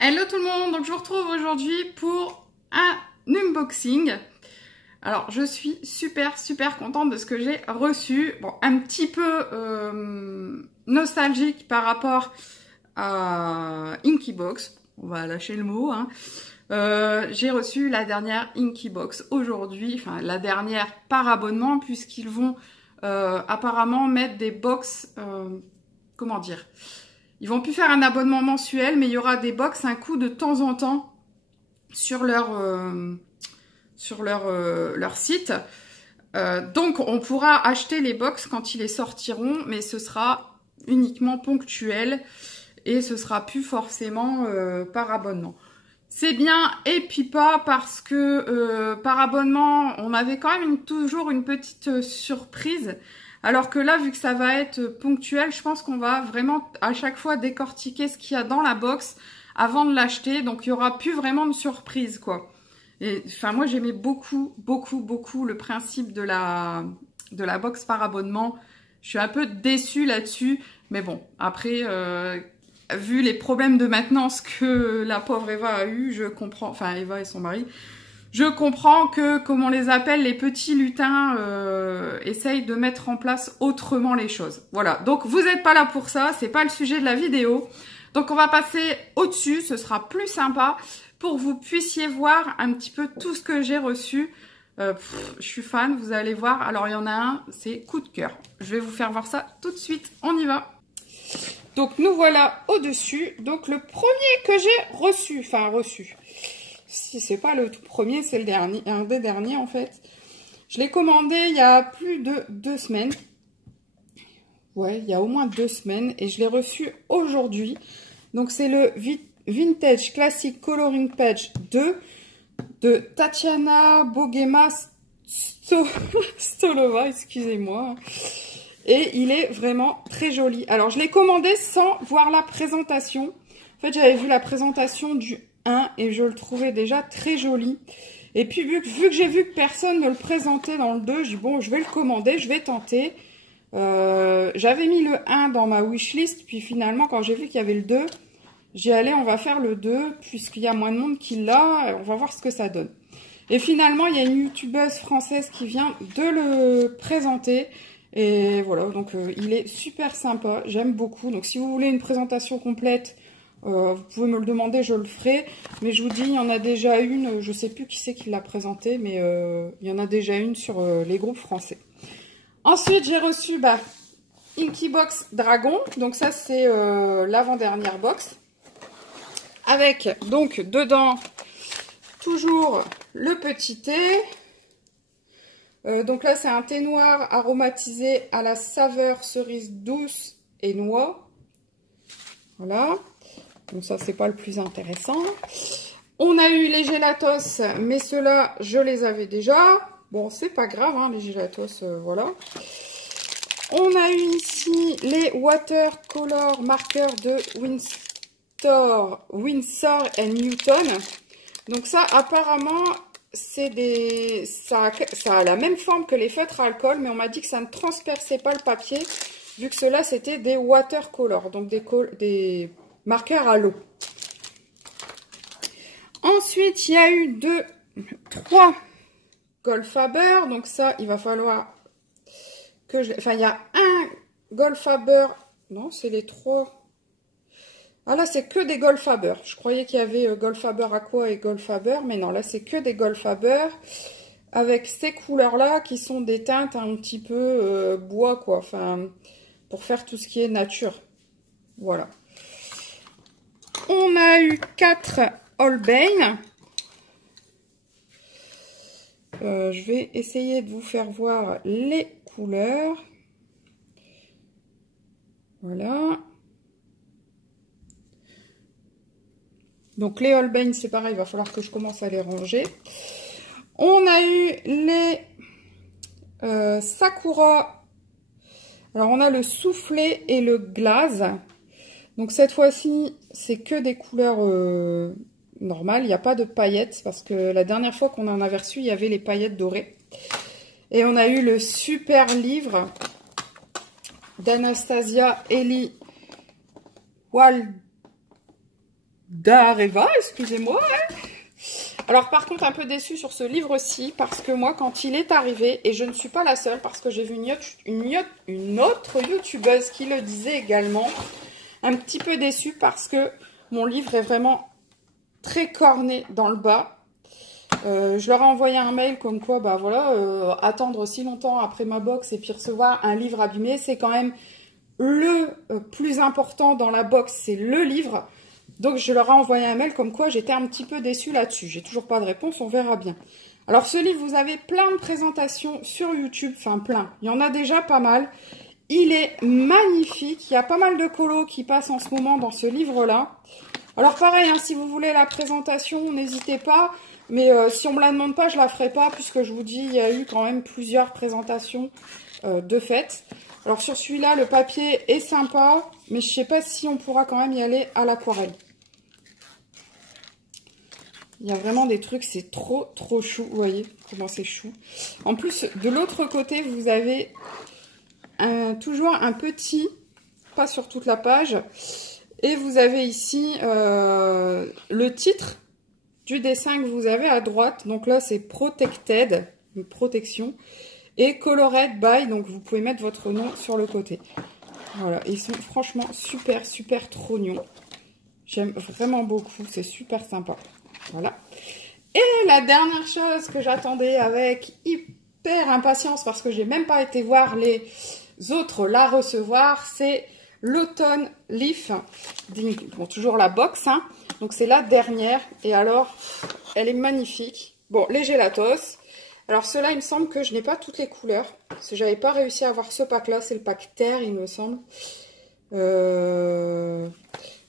Hello tout le monde, donc je vous retrouve aujourd'hui pour un unboxing. Alors je suis super contente de ce que j'ai reçu. Bon, un petit peu nostalgique par rapport à Inkybox, on va lâcher le mot. Hein. J'ai reçu la dernière Inkybox aujourd'hui, enfin la dernière par abonnement puisqu'ils vont apparemment mettre des box, comment dire, ils vont plus faire un abonnement mensuel, mais il y aura des box un coup de temps en temps sur leur site. Donc on pourra acheter les box quand ils les sortiront, mais ce sera uniquement ponctuel et ce sera plus forcément par abonnement. C'est bien et puis pas parce que par abonnement, on avait quand même toujours une petite surprise. Alors que là, vu que ça va être ponctuel, je pense qu'on va vraiment à chaque fois décortiquer ce qu'il y a dans la box avant de l'acheter. Donc, il y aura plus vraiment de surprise, quoi. Et enfin, moi, j'aimais beaucoup le principe de la box par abonnement. Je suis un peu déçue là-dessus. Mais bon, après, vu les problèmes de maintenance que la pauvre Eva a eu, je comprends, enfin Eva et son mari, je comprends que, comme on les appelle, les petits lutins essayent de mettre en place autrement les choses. Voilà, donc vous n'êtes pas là pour ça, c'est pas le sujet de la vidéo. Donc on va passer au-dessus, ce sera plus sympa pour que vous puissiez voir un petit peu tout ce que j'ai reçu. Je suis fan, vous allez voir. Alors il y en a un, c'est coup de cœur. Je vais vous faire voir ça tout de suite, on y va. Donc nous voilà au-dessus. Donc le premier que j'ai reçu, si c'est pas le tout premier, c'est le dernier, un des derniers en fait. Je l'ai commandé il y a plus de 2 semaines. Ouais, il y a au moins 2 semaines et je l'ai reçu aujourd'hui. Donc c'est le Vintage Classic Coloring Page 2 de Tatiana Bogema Stolova, excusez-moi. Et il est vraiment très joli. Alors je l'ai commandé sans voir la présentation. En fait, j'avais vu la présentation du 1 et je le trouvais déjà très joli. Et puis vu que j'ai vu que personne ne le présentait dans le 2, je dis bon, je vais le commander, je vais tenter. J'avais mis le 1 dans ma wishlist, puis finalement quand j'ai vu qu'il y avait le 2, j'ai allé on va faire le 2 puisqu'il y a moins de monde qui l'a, on va voir ce que ça donne. Et finalement, il y a une youtubeuse française qui vient de le présenter. Et voilà, donc il est super sympa, j'aime beaucoup. Donc si vous voulez une présentation complète, vous pouvez me le demander, je le ferai. Mais je vous dis, il y en a déjà une, je sais plus qui c'est qui l'a présenté, mais il y en a déjà une sur les groupes français. Ensuite, j'ai reçu Inkybox Dragon. Donc ça, c'est l'avant-dernière box. Avec, donc, dedans, toujours le petit thé. Donc là, c'est un thé noir aromatisé à la saveur cerise douce et noix. Voilà. Donc ça, c'est pas le plus intéressant. On a eu les gélatos, mais ceux-là, je les avais déjà. Bon, c'est pas grave, hein, les gélatos, voilà. On a eu ici les watercolor marqueurs de Winsor & Newton. Donc ça, apparemment, ça a la même forme que les feutres à alcool, mais on m'a dit que ça ne transperçait pas le papier, vu que ceux-là, c'était des watercolor, donc des marqueurs à l'eau. Ensuite, il y a eu 3 Goldfaber, donc ça, il va falloir que je... Enfin, il y a un Goldfaber, non, c'est les 3... Ah là, c'est que des Goldfaber. Je croyais qu'il y avait Goldfaber Aqua et Goldfaber, mais non, là, c'est que des Goldfaber avec ces couleurs-là qui sont des teintes un petit peu bois, quoi. Enfin, pour faire tout ce qui est nature. Voilà. On a eu 4 Holbein. Je vais essayer de vous faire voir les couleurs. Voilà. Donc les Holbein, c'est pareil, il va falloir que je commence à les ranger. On a eu les Sakura. Alors on a le soufflé et le glace. Donc cette fois-ci, c'est que des couleurs normales. Il n'y a pas de paillettes parce que la dernière fois qu'on en avait reçu, il y avait les paillettes dorées. Et on a eu le super livre d'Anastasia Eli d'Areva, excusez-moi. Hein. Alors par contre, un peu déçue sur ce livre-ci, parce que moi, quand il est arrivé, et je ne suis pas la seule, parce que j'ai vu une autre youtubeuse qui le disait également, un petit peu déçue parce que mon livre est vraiment très corné dans le bas. Je leur ai envoyé un mail comme quoi, bah voilà, attendre si longtemps après ma box et puis recevoir un livre abîmé, c'est quand même le plus important dans la box, c'est le livre. Donc je leur ai envoyé un mail comme quoi j'étais un petit peu déçue là-dessus. J'ai toujours pas de réponse, on verra bien. Alors ce livre, vous avez plein de présentations sur YouTube, enfin plein, il y en a déjà pas mal. Il est magnifique, il y a pas mal de colos qui passent en ce moment dans ce livre-là. Alors pareil, hein, si vous voulez la présentation, n'hésitez pas. Mais si on me la demande pas, je la ferai pas, puisque je vous dis, il y a eu quand même plusieurs présentations de fait. Alors sur celui-là, le papier est sympa, mais je sais pas si on pourra quand même y aller à l'aquarelle. Il y a vraiment des trucs, c'est trop chou, vous voyez comment c'est chou. En plus, de l'autre côté, vous avez toujours un petit, pas sur toute la page, et vous avez ici le titre du dessin que vous avez à droite. Donc là, c'est Protected, une protection. Et Colored by, donc vous pouvez mettre votre nom sur le côté. Voilà, ils sont franchement super trognons. J'aime vraiment beaucoup, c'est super sympa. Voilà. Et la dernière chose que j'attendais avec hyper impatience, parce que j'ai même pas été voir les autres la recevoir, c'est l'Automn Leaf. Bon, toujours la box, hein. Donc c'est la dernière, et alors, elle est magnifique. Bon, les gélatos. Alors ceux-là, il me semble que je n'ai pas toutes les couleurs, parce que j'avais pas réussi à avoir ce pack-là, c'est le pack terre, il me semble. Je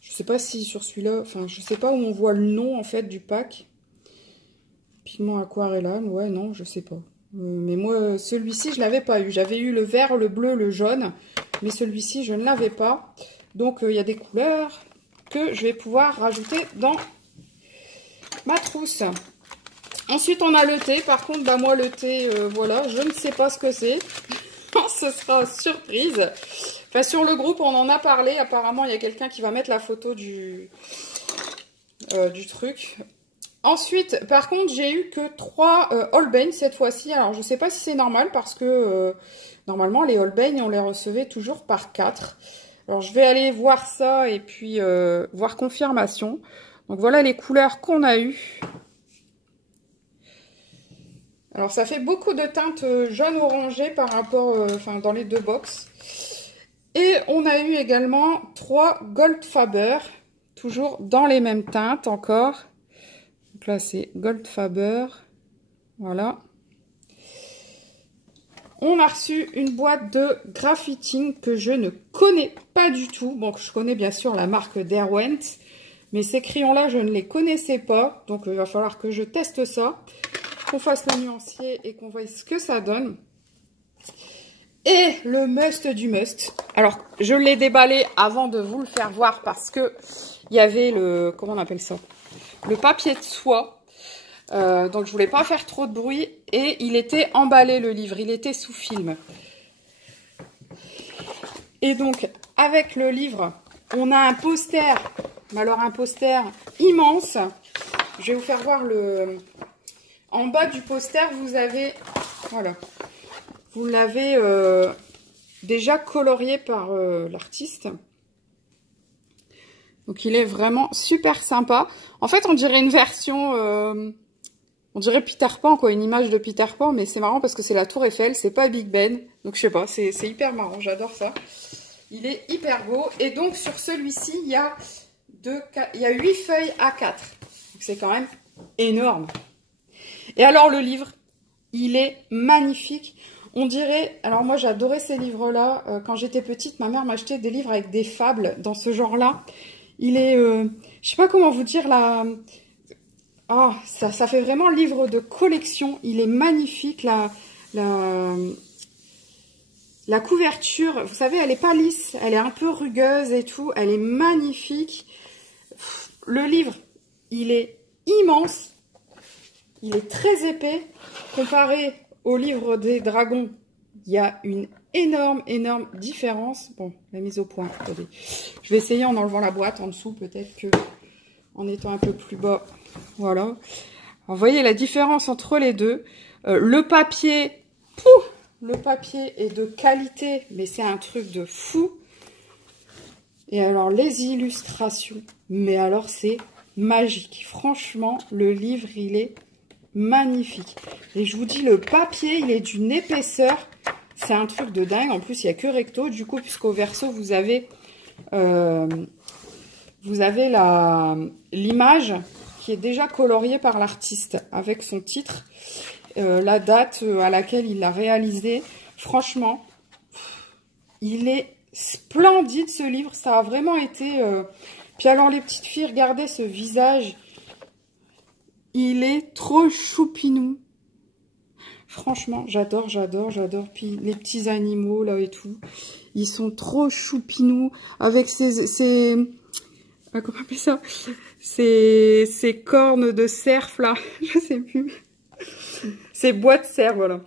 sais pas si sur celui-là, enfin, je sais pas où on voit le nom, en fait, du pack. Pigment aquarella, ouais, non, je sais pas. Mais moi, celui-ci, je l'avais pas eu. J'avais eu le vert, le bleu, le jaune, mais celui-ci, je ne l'avais pas. Donc, il y a des couleurs que je vais pouvoir rajouter dans ma trousse. Ensuite, on a le thé. Par contre, bah moi, le thé, voilà, je ne sais pas ce que c'est. Ce sera surprise. Enfin, sur le groupe, on en a parlé. Apparemment, il y a quelqu'un qui va mettre la photo du truc. Ensuite, par contre, j'ai eu que 3 Holbein cette fois-ci. Alors, je ne sais pas si c'est normal parce que normalement, les Holbein, on les recevait toujours par 4. Alors, je vais aller voir ça et puis voir confirmation. Donc, voilà les couleurs qu'on a eues. Alors, ça fait beaucoup de teintes jaune-orangé par rapport, enfin, dans les deux box. Et on a eu également 3 Goldfaber, toujours dans les mêmes teintes encore. Donc là, c'est Goldfaber. Voilà. On a reçu une boîte de graffiting que je ne connais pas du tout. Bon, je connais bien sûr la marque Derwent, mais ces crayons-là, je ne les connaissais pas. Donc, il va falloir que je teste ça, qu'on fasse le nuancier et qu'on voie ce que ça donne. Et le must du must. Alors, je l'ai déballé avant de vous le faire voir parce que il y avait le, comment on appelle ça, le papier de soie. Donc je voulais pas faire trop de bruit et il était emballé le livre, il était sous film. Et donc avec le livre, on a un poster, mais alors un poster immense. Je vais vous faire voir le... En bas du poster, vous avez, voilà, vous l'avez déjà colorié par l'artiste. Donc il est vraiment super sympa. En fait, on dirait une version... on dirait Peter Pan, quoi, une image de Peter Pan, mais c'est marrant parce que c'est la Tour Eiffel, c'est pas Big Ben. Donc je sais pas, c'est hyper marrant, j'adore ça. Il est hyper beau. Et donc sur celui-ci, il y a 8 feuilles A4. Donc c'est quand même énorme. Et alors le livre, il est magnifique. On dirait, alors moi j'adorais ces livres-là. Quand j'étais petite, ma mère m'achetait des livres avec des fables dans ce genre-là. Il est, je sais pas comment vous dire là. Ah, ça fait vraiment livre de collection. Il est magnifique. La couverture, vous savez, elle est pas lisse. Elle est un peu rugueuse et tout. Elle est magnifique. Le livre, il est immense. Il est très épais. Comparé au livre des dragons, il y a une énorme différence. Bon, la mise au point. Attendez. Je vais essayer en enlevant la boîte en dessous. Peut-être que... en étant un peu plus bas. Voilà. Alors, vous voyez la différence entre les deux. Le papier, le papier est de qualité, mais c'est un truc de fou. Et alors, les illustrations, mais alors c'est magique. Franchement, le livre, il est magnifique. Et je vous dis, le papier, il est d'une épaisseur. C'est un truc de dingue. En plus, il n'y a que recto. Du coup, puisqu'au verso, vous avez l'image qui est déjà coloriée par l'artiste avec son titre, la date à laquelle il l'a réalisé. Franchement, il est splendide ce livre. Ça a vraiment été... Puis alors, les petites filles, regardez ce visage. Il est trop choupinou. Franchement, j'adore, j'adore, j'adore. Puis les petits animaux, là, et tout. Ils sont trop choupinous. Avec ces comment on appelle ça? Ces cornes de cerf, là. Je sais plus. Ces bois de cerf, voilà.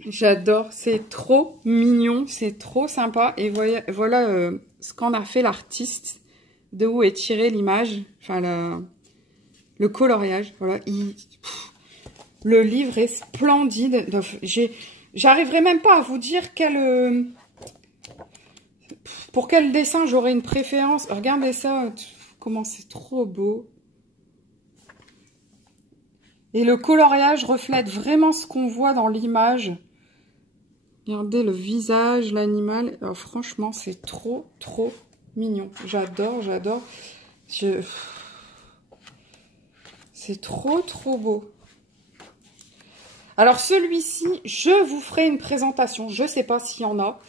J'adore. C'est trop mignon. C'est trop sympa. Et voilà ce qu'en a fait l'artiste. De où est tirée l'image. Enfin, le coloriage. Voilà. Le livre est splendide. J'arriverai même pas à vous dire pour quel dessin j'aurais une préférence. Regardez ça, comment c'est trop beau. Et le coloriage reflète vraiment ce qu'on voit dans l'image. Regardez le visage, l'animal. Franchement, c'est trop, trop mignon. J'adore, j'adore. C'est trop, trop beau. Alors celui-ci, je vous ferai une présentation. Je ne sais pas s'il y en a.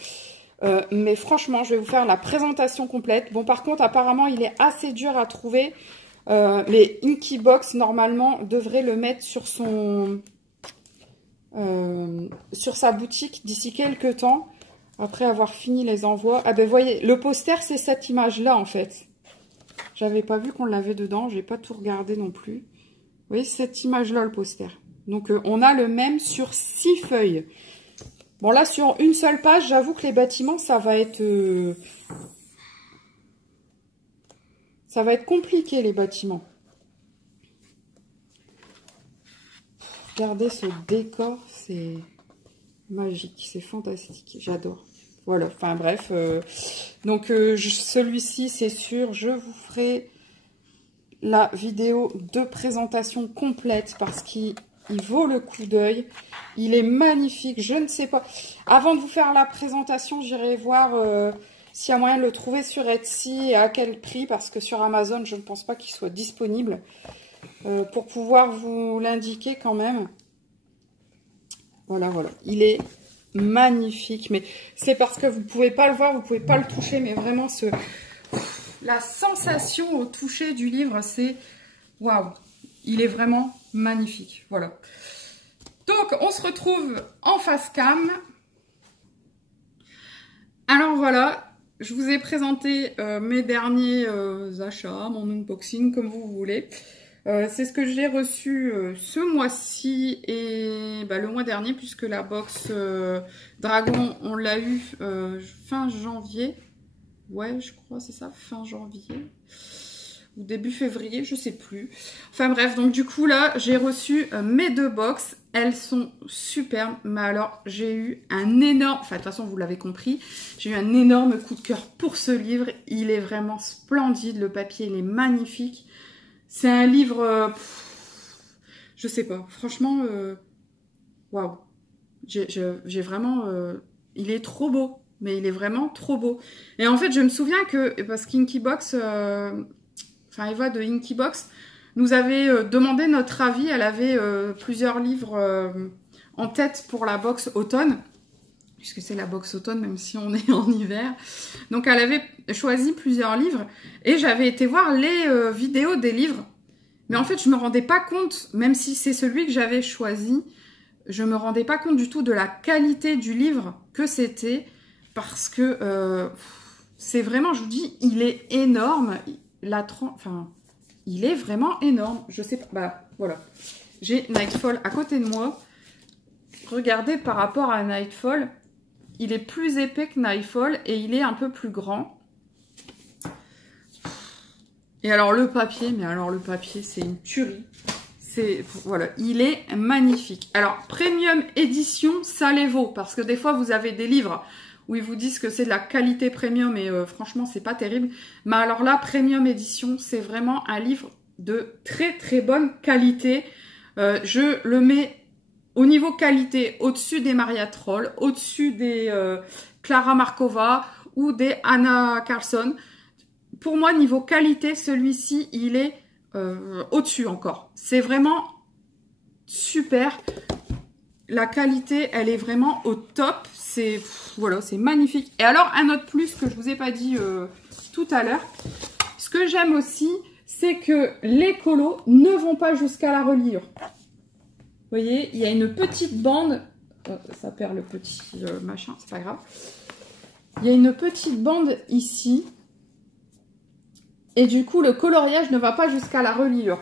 Mais franchement, je vais vous faire la présentation complète. Bon, par contre, apparemment, il est assez dur à trouver. Mais Inkybox, normalement, devrait le mettre sur sa boutique d'ici quelques temps. Après avoir fini les envois. Ah ben, voyez, le poster, c'est cette image-là, en fait. J'avais pas vu qu'on l'avait dedans. J'ai pas tout regardé non plus. Vous voyez, cette image-là, le poster. Donc, on a le même sur 6 feuilles. Bon, là, sur une seule page, j'avoue que les bâtiments, ça va être compliqué, les bâtiments. Regardez ce décor, c'est magique, c'est fantastique, j'adore. Voilà, enfin bref. Donc, celui-ci, c'est sûr, je vous ferai la vidéo de présentation complète parce qu'il vaut le coup d'œil. Il est magnifique. Je ne sais pas. Avant de vous faire la présentation, j'irai voir s'il y a moyen de le trouver sur Etsy et à quel prix. Parce que sur Amazon, je ne pense pas qu'il soit disponible. Pour pouvoir vous l'indiquer quand même. Voilà, voilà. Il est magnifique. Mais c'est parce que vous ne pouvez pas le voir, vous ne pouvez pas le toucher. Mais vraiment, la sensation au toucher du livre, c'est... Waouh! Il est vraiment magnifique. Voilà. Donc, on se retrouve en face cam. Alors, voilà. Je vous ai présenté mes derniers achats, mon unboxing, comme vous voulez. C'est ce que j'ai reçu ce mois-ci et le mois dernier, puisque la box Dragon, on l'a eu fin janvier. Ouais, je crois, c'est ça, fin janvier. Ou début février, je sais plus. Enfin bref, donc du coup là, j'ai reçu mes 2 box. Elles sont superbes. Mais alors, j'ai eu un énorme... Enfin, de toute façon, vous l'avez compris. J'ai eu un énorme coup de cœur pour ce livre. Il est vraiment splendide. Le papier, il est magnifique. C'est un livre... je sais pas. Franchement, waouh. J'ai vraiment... il est trop beau. Mais il est vraiment trop beau. Et en fait, je me souviens que... Parce qu'Inkybox... Enfin, Eva de Inkybox nous avait demandé notre avis. Elle avait plusieurs livres en tête pour la box automne, puisque c'est la box automne, même si on est en hiver. Donc, elle avait choisi plusieurs livres et j'avais été voir les vidéos des livres. Mais en fait, je me rendais pas compte, même si c'est celui que j'avais choisi, je me rendais pas compte du tout de la qualité du livre que c'était, parce que c'est vraiment, je vous dis, il est énorme. Enfin, il est vraiment énorme. Je sais pas. Bah, voilà. J'ai Nightfall à côté de moi. Regardez, par rapport à Nightfall, il est plus épais que Nightfall et il est un peu plus grand. Et alors le papier, mais alors le papier, c'est une tuerie. Voilà, il est magnifique. Alors, premium édition, ça les vaut. Parce que des fois, vous avez des livres où ils vous disent que c'est de la qualité premium et franchement, c'est pas terrible. Mais alors là, premium édition, c'est vraiment un livre de très très bonne qualité. Je le mets au niveau qualité au-dessus des Maria Troll, au-dessus des Clara Markova ou des Anna Carlson. Pour moi, niveau qualité, celui-ci, il est au-dessus encore. C'est vraiment super. La qualité, elle est vraiment au top. C'est voilà, c'est magnifique. Et alors, un autre plus que je vous ai pas dit tout à l'heure. Ce que j'aime aussi, c'est que les colos ne vont pas jusqu'à la reliure. Vous voyez, il y a une petite bande. Ça perd le petit machin, c'est pas grave. Il y a une petite bande ici. Et du coup, le coloriage ne va pas jusqu'à la reliure.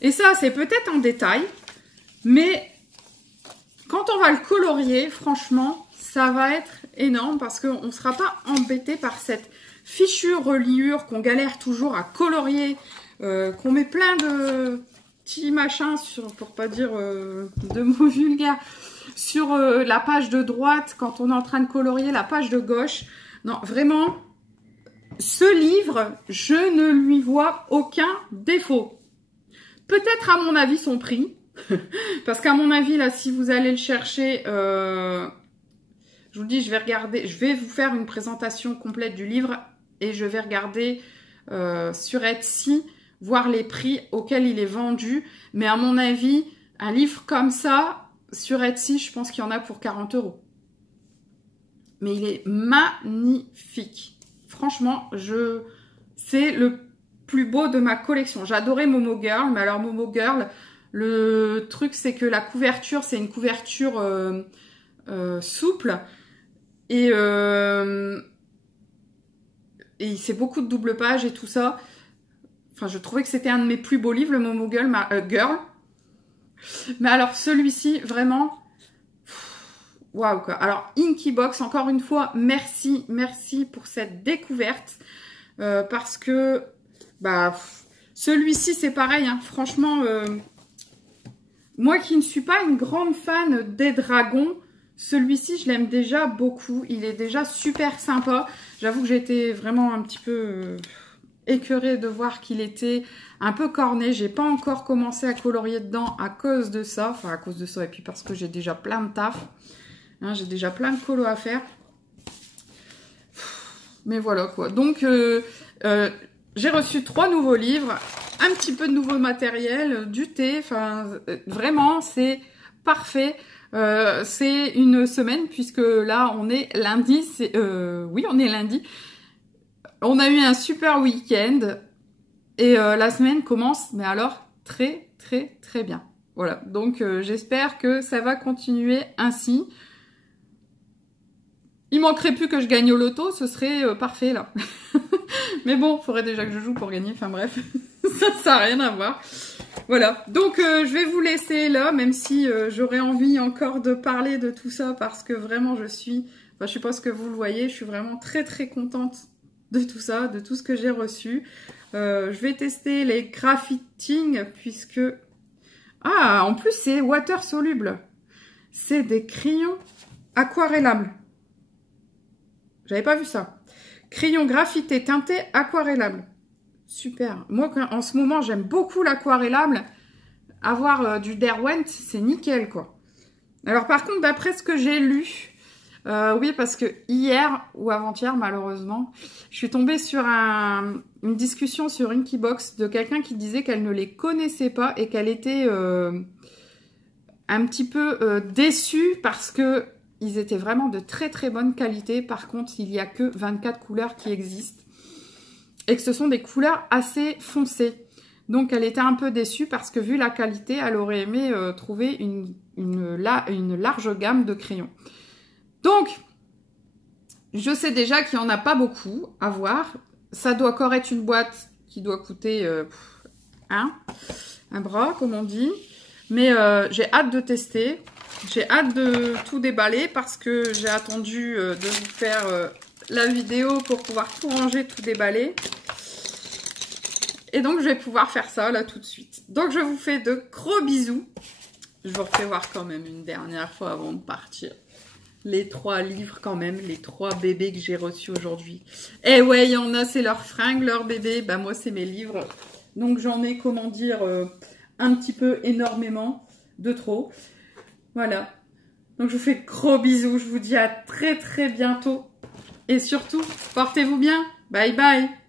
Et ça, c'est peut-être en détail. Mais quand on va le colorier, franchement, ça va être énorme. Parce qu'on ne sera pas embêté par cette fichue reliure qu'on galère toujours à colorier. Qu'on met plein de petits machins, pour pas dire de mots vulgaires, sur la page de droite quand on est en train de colorier la page de gauche. Non, vraiment... Ce livre, je ne lui vois aucun défaut. Peut-être à mon avis son prix. Parce qu'à mon avis, là, si vous allez le chercher, je vous le dis, je vais regarder, je vais vous faire une présentation complète du livre et je vais regarder sur Etsy, voir les prix auxquels il est vendu. Mais à mon avis, un livre comme ça, sur Etsy, je pense qu'il y en a pour 40 €. Mais il est magnifique. Franchement, c'est le plus beau de ma collection. J'adorais Momo Girl, mais alors Momo Girl, le truc c'est que la couverture, c'est une couverture souple et c'est beaucoup de double page et tout ça. Enfin, je trouvais que c'était un de mes plus beaux livres, le Momo Girl. Mais alors celui-ci, vraiment... Waouh quoi. Alors Inkybox, encore une fois, merci pour cette découverte parce que bah celui-ci c'est pareil, hein, franchement, moi qui ne suis pas une grande fan des dragons, celui-ci je l'aime déjà beaucoup, il est déjà super sympa. J'avoue que j'étais vraiment un petit peu écœurée de voir qu'il était un peu corné. J'ai pas encore commencé à colorier dedans à cause de ça, enfin à cause de ça et puis parce que j'ai déjà plein de taf. Hein, j'ai déjà plein de colos à faire. Mais voilà quoi. Donc, j'ai reçu 3 nouveaux livres, un petit peu de nouveau matériel, du thé. Enfin, vraiment, c'est parfait. C'est une semaine puisque là, on est lundi. Oui, on est lundi. On a eu un super week-end. Et la semaine commence, mais alors, très bien. Voilà. Donc, j'espère que ça va continuer ainsi. Il manquerait plus que je gagne au loto, ce serait parfait là. Mais bon, il faudrait déjà que je joue pour gagner, enfin bref, ça n'a rien à voir. Voilà, donc je vais vous laisser là, même si j'aurais envie encore de parler de tout ça, parce que vraiment je suppose que vous le voyez, je suis vraiment très contente de tout ça, de tout ce que j'ai reçu. Je vais tester les graphitting, puisque... Ah, en plus c'est water soluble. C'est des crayons aquarellables. J'avais pas vu ça. Crayon graphité teinté aquarellable. Super. Moi, en ce moment, j'aime beaucoup l'aquarellable. Avoir du Derwent, c'est nickel, quoi. Alors, par contre, d'après ce que j'ai lu, oui, parce que hier ou avant-hier, malheureusement, je suis tombée sur une discussion sur Inkybox de quelqu'un qui disait qu'elle ne les connaissait pas et qu'elle était un petit peu déçue parce que ils étaient vraiment de très bonne qualité. Par contre, il n'y a que 24 couleurs qui existent. Et que ce sont des couleurs assez foncées. Donc, elle était un peu déçue parce que vu la qualité, elle aurait aimé trouver une large gamme de crayons. Donc, je sais déjà qu'il n'y en a pas beaucoup à voir. Ça doit encore être une boîte qui doit coûter un bras, comme on dit. Mais j'ai hâte de tester. J'ai hâte de tout déballer parce que j'ai attendu de vous faire la vidéo pour pouvoir tout ranger, tout déballer. Et donc, je vais pouvoir faire ça là tout de suite. Donc, je vous fais de gros bisous. Je vous refais voir quand même une dernière fois avant de partir. Les 3 livres quand même, les 3 bébés que j'ai reçus aujourd'hui. Eh ouais, il y en a, c'est leurs fringues, leurs bébés. Bah moi, c'est mes livres. Donc, j'en ai, comment dire, un petit peu énormément de trop. Voilà. Donc, je vous fais gros bisous. Je vous dis à très très bientôt. Et surtout, portez-vous bien. Bye bye.